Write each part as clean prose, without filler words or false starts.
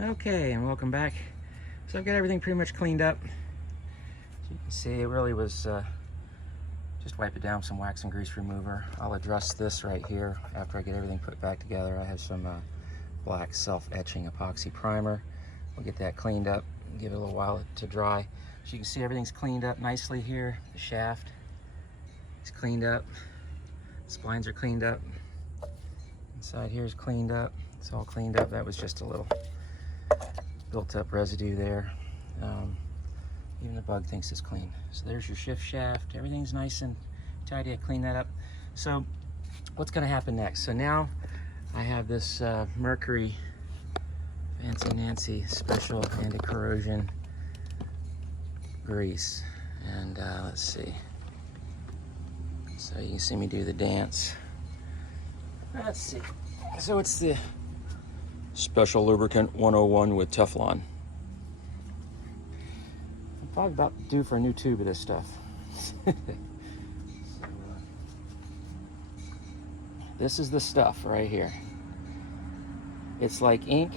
Okay, and welcome back. So I've got everything pretty much cleaned up. As you can see, it really was just wipe it down with some wax and grease remover. I'll address this right here after I get everything put back together. I have some black self-etching epoxy primer. We'll get that cleaned up and give it a little while to dry. So you can see everything's cleaned up nicely here. The shaft is cleaned up. The splines are cleaned up. Inside here is cleaned up. It's all cleaned up. That was just a little built up residue there. Even the bug thinks it's clean. So there's your shift shaft. Everything's nice and tidy. I cleaned that up. So what's going to happen next? So now I have this Mercury Fancy Nancy special anti-corrosion grease. And let's see. So you can see me do the dance. Let's see. So it's the Special Lubricant 101 with Teflon. I'm probably about due for a new tube of this stuff. This is the stuff right here. It's like ink,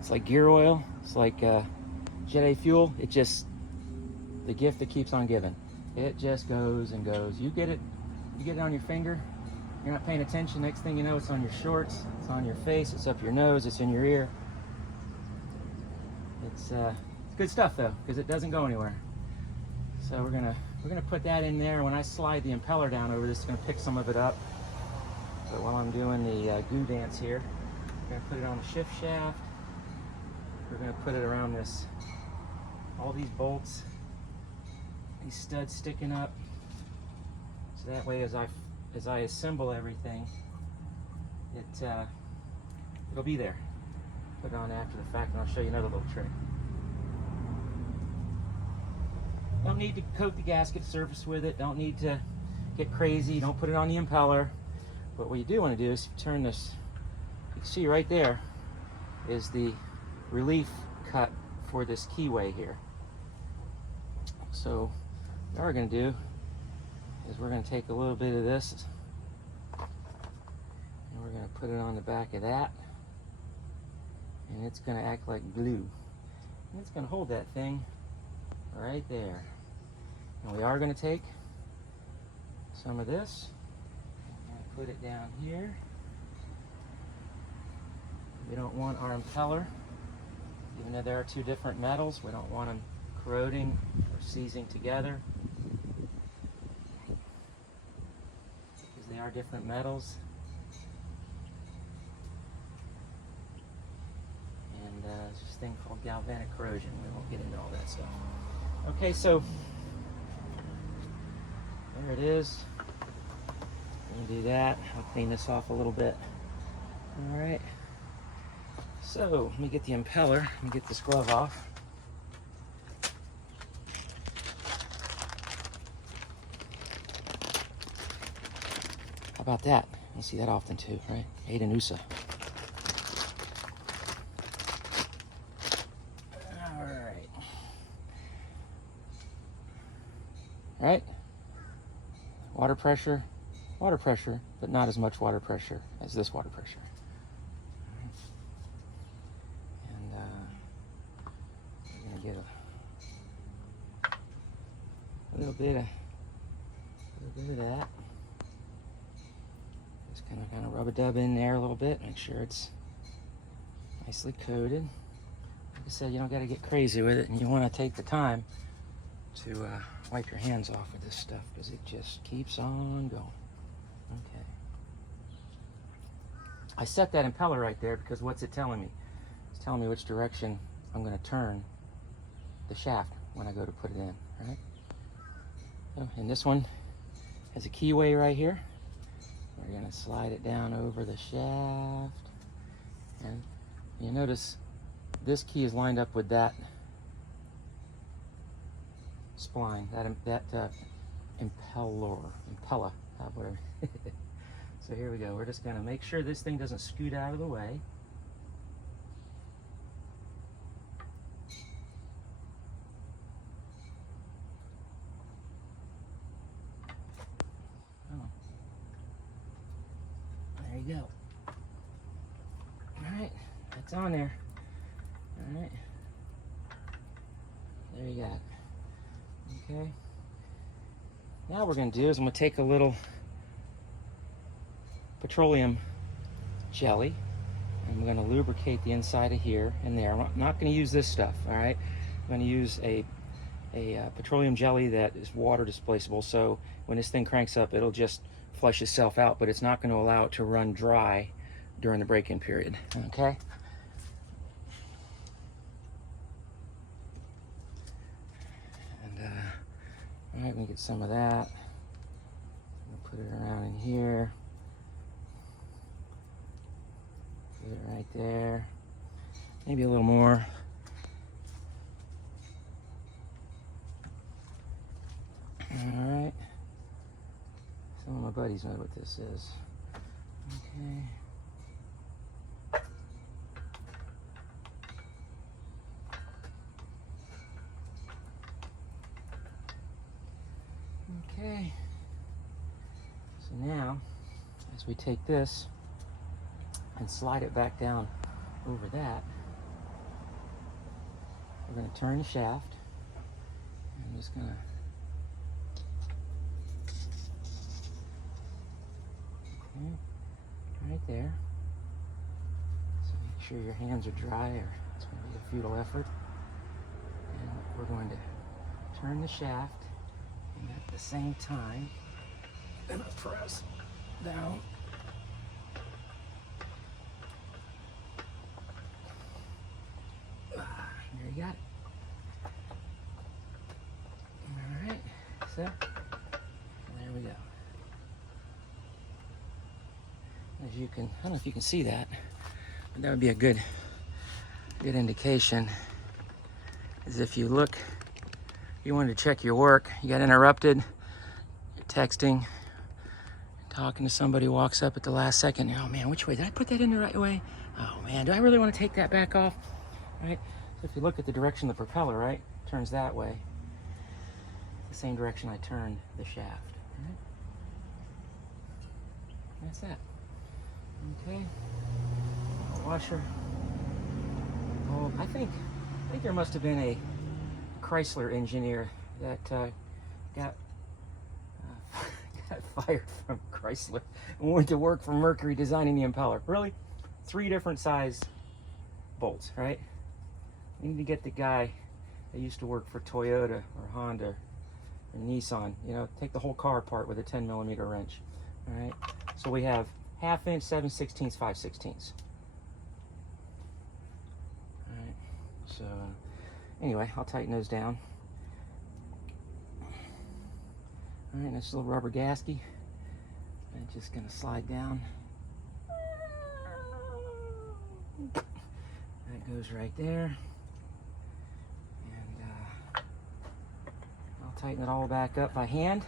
it's like gear oil, it's like Jet A fuel. It just, the gift that keeps on giving. It just goes and goes. You get it on your finger, you're not paying attention, next thing you know it's on your shorts, it's on your face, it's up your nose, it's in your ear. It's good stuff though, because it doesn't go anywhere. So we're gonna put that in there. When I slide the impeller down over this, it's gonna pick some of it up. But while I'm doing the goo dance here, we're gonna put it on the shift shaft. We're gonna put it around this, all these bolts, these studs sticking up. So that way, as I assemble everything, it'll be there. Put it on after the fact, and I'll show you another little trick. Don't need to coat the gasket surface with it. Don't need to get crazy. Don't put it on the impeller. But what you do want to do is turn this. You can see right there is the relief cut for this keyway here. So what we're going to do is we're going to take a little bit of this and we're going to put it on the back of that, and it's going to act like glue, and it's going to hold that thing right there. And we are going to take some of this and put it down here. We don't want our impeller, even though there are two different metals, we don't want them corroding or seizing together, because they are different metals. And there's this thing called galvanic corrosion. We won't get into all that stuff. Okay, so there it is. We'll do that. I'll clean this off a little bit. All right. So let me get the impeller. Let me get this glove off. How about that? You see that often too, right? Ada Nusa. All right. All right. Water pressure, but not as much water pressure as this water pressure. And we're gonna get a little bit of that. Just kind of rub a dub in there a little bit, make sure it's nicely coated. Like I said, you don't got to get crazy with it, and you want to take the time to wipe your hands off with this stuff, because it just keeps on going. Okay. I set that impeller right there because what's it telling me? It's telling me which direction I'm going to turn the shaft when I go to put it in, right? So, and this one has a keyway right here. We're going to slide it down over the shaft, and you notice this key is lined up with that spline, that impeller, whatever. So here we go. We're just going to make sure this thing doesn't scoot out of the way. Oh. There you go. All right, that's on there. All right. There you got it. Okay. Now what we're going to do is I'm going to take a little petroleum jelly. I'm going to lubricate the inside of here and there. I'm not going to use this stuff, all right? I'm going to use a petroleum jelly that is water displaceable, so when this thing cranks up, it'll just flush itself out, but it's not going to allow it to run dry during the break-in period, okay? And, all right, we get some of that. We'll put it around in here. Put it right there. Maybe a little more. All right. Some of my buddies know what this is. Okay. Okay. So now, as we take this and slide it back down over that, we're going to turn the shaft. I'm just going to right there. So make sure your hands are dry or it's going to be a futile effort. And we're going to turn the shaft and at the same time I'm going to press down. There you got it. All right, so there we go. As you can, I don't know if you can see that, but that would be a good indication. Is if you look, you wanted to check your work, you got interrupted, you're texting, talking to somebody, walks up at the last second. Oh man, which way? Did I put that in the right way? Oh man, do I really want to take that back off? Right? So if you look at the direction of the propeller, right, it turns that way. The same direction I turned the shaft. Right? That's that. Okay, washer. Oh, I think there must have been a Chrysler engineer that got fired from Chrysler and went to work for Mercury designing the impeller. Really, 3 different size bolts, right? We need to get the guy that used to work for Toyota or Honda or Nissan. You know, take the whole car apart with a 10mm wrench. All right, so we have 1/2 inch, 7/16, 5/16. All right, so anyway, I'll tighten those down. All right, nice little rubber gasket. And just gonna slide down. That goes right there. And I'll tighten it all back up by hand.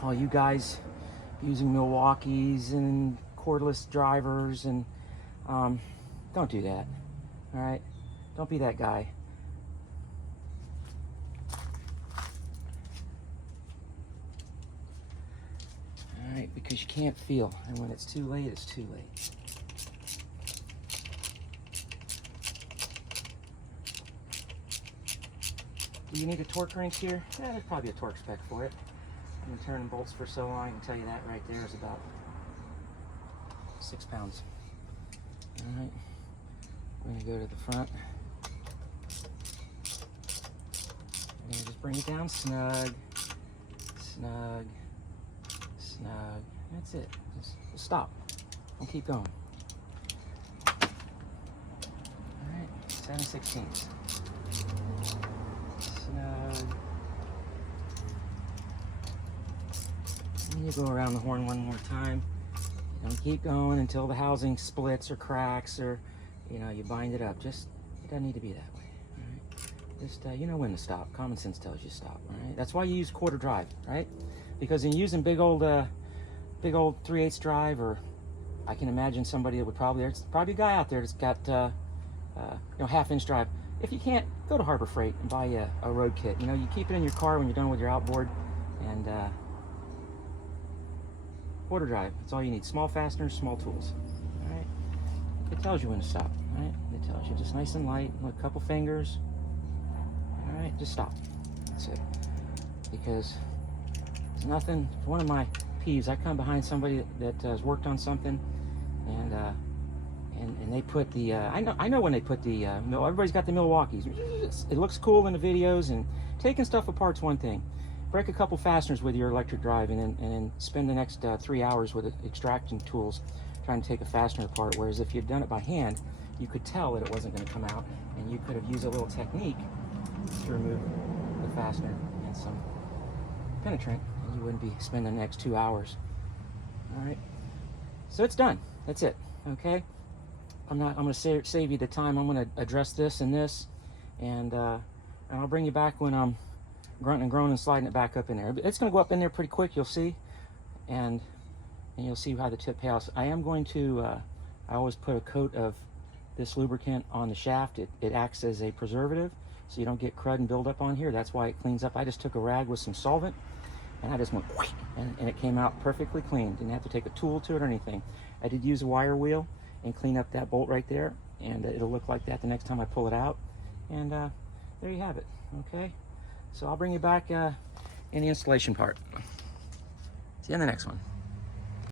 All you guys using Milwaukee's and cordless drivers, and don't do that. All right, don't be that guy. All right, because you can't feel, and when it's too late, it's too late. Do you need a torque wrench here? Yeah, there's probably a torque spec for it. I've been turning bolts for so long, I can tell you that right there is about 6 pounds. All right, we're gonna go to the front. And just bring it down snug, snug, snug. That's it. Just stop. Don't keep going. All right, 7/16. Snug. And you go around the horn one more time. You don't keep going until the housing splits or cracks, or you bind it up. Just, it doesn't need to be that way. All right? Just you know when to stop. Common sense tells you to stop. All right. That's why you use quarter drive, right? Because in using big old 3/8 drive, or I can imagine somebody that would there's probably a guy out there that's got 1/2 inch drive. If you can't, go to Harbor Freight and buy a road kit. You keep it in your car when you're done with your outboard, and quarter drive. That's all you need. Small fasteners, small tools. All right. It tells you when to stop. Right, it tells you just nice and light, with a couple fingers. All right, just stop. That's it. Because there's nothing, one of my peeves, I come behind somebody that has worked on something, and they put the, I know when they put the, everybody's got the Milwaukees. It looks cool in the videos, and taking stuff apart's one thing. Break a couple fasteners with your electric drive, and then spend the next 3 hours with extracting tools trying to take a fastener apart, whereas if you'd done it by hand, you could tell that it wasn't going to come out, and you could have used a little technique to remove the fastener and some penetrant, and you wouldn't be spending the next 2 hours. All right, so it's done. That's it. Okay, I'm going to save you the time. I'm going to address this and this, and I'll bring you back when I'm grunting and groaning and sliding it back up in there. It's going to go up in there pretty quick, you'll see, and you'll see how the tip pails. I am going to, I always put a coat of this lubricant on the shaft. It acts as a preservative, so you don't get crud and buildup on here. That's why it cleans up. I just took a rag with some solvent, and I just went, and it came out perfectly clean. Didn't have to take a tool to it or anything. I did use a wire wheel and clean up that bolt right there, and it'll look like that the next time I pull it out. And there you have it, okay? So I'll bring you back in the installation part. See you in the next one.